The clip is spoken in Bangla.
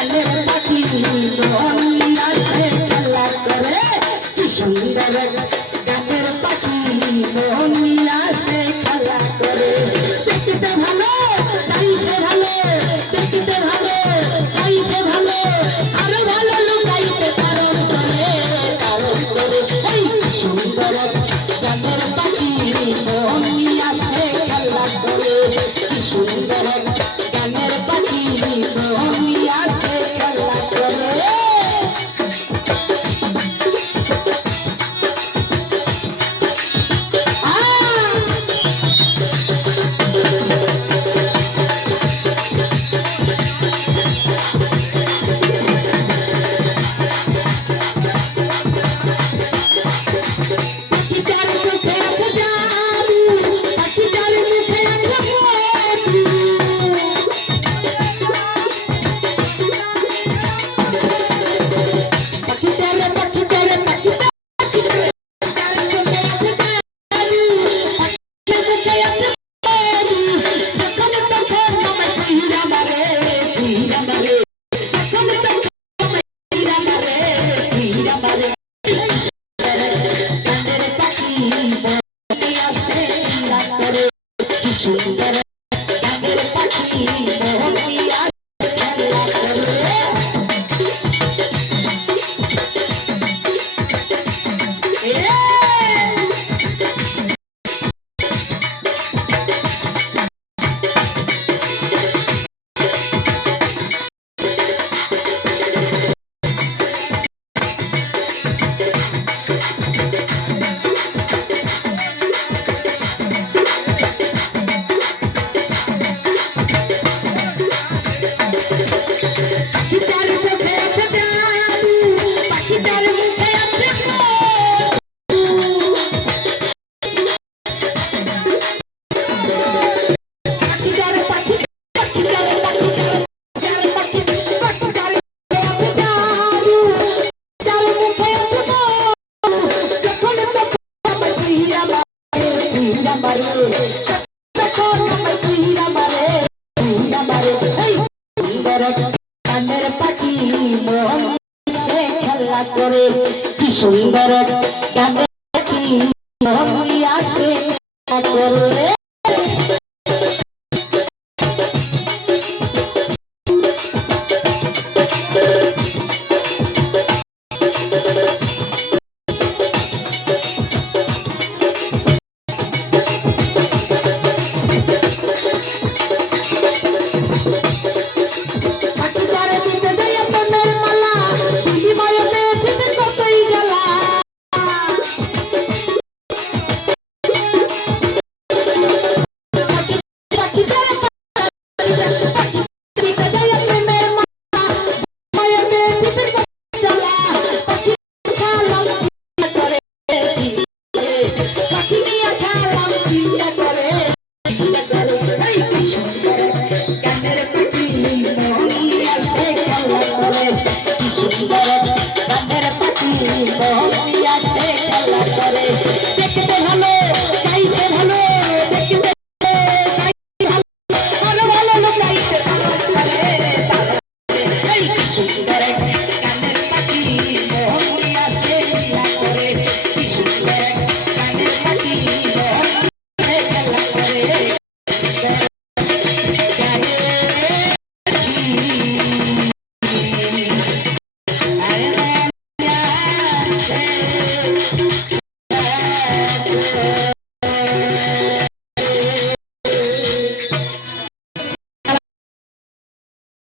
গানের পাখি মন আসে খেলা করে কি সুন্দর গানের পাখি মন আসে খেলা করে দেখতে ভালো তাই সে ভালো দেখতে ভালো তাই সে ভালো আরো ভালো লুকাইতে কারণ করে এই সুন্দর গানের পাখি মন আসে খেলা করে কি সুন্দর গানের পাখি মন আসে খেলা করে সুন্দর গানের পাখি মোহনিয়া খেলা করে গানের পাখি মন সে খেলা করে কি সুন্দর গানের পাখি মন আসে করে গানের পাখি মন আসে খেলা করে কি সুন্দর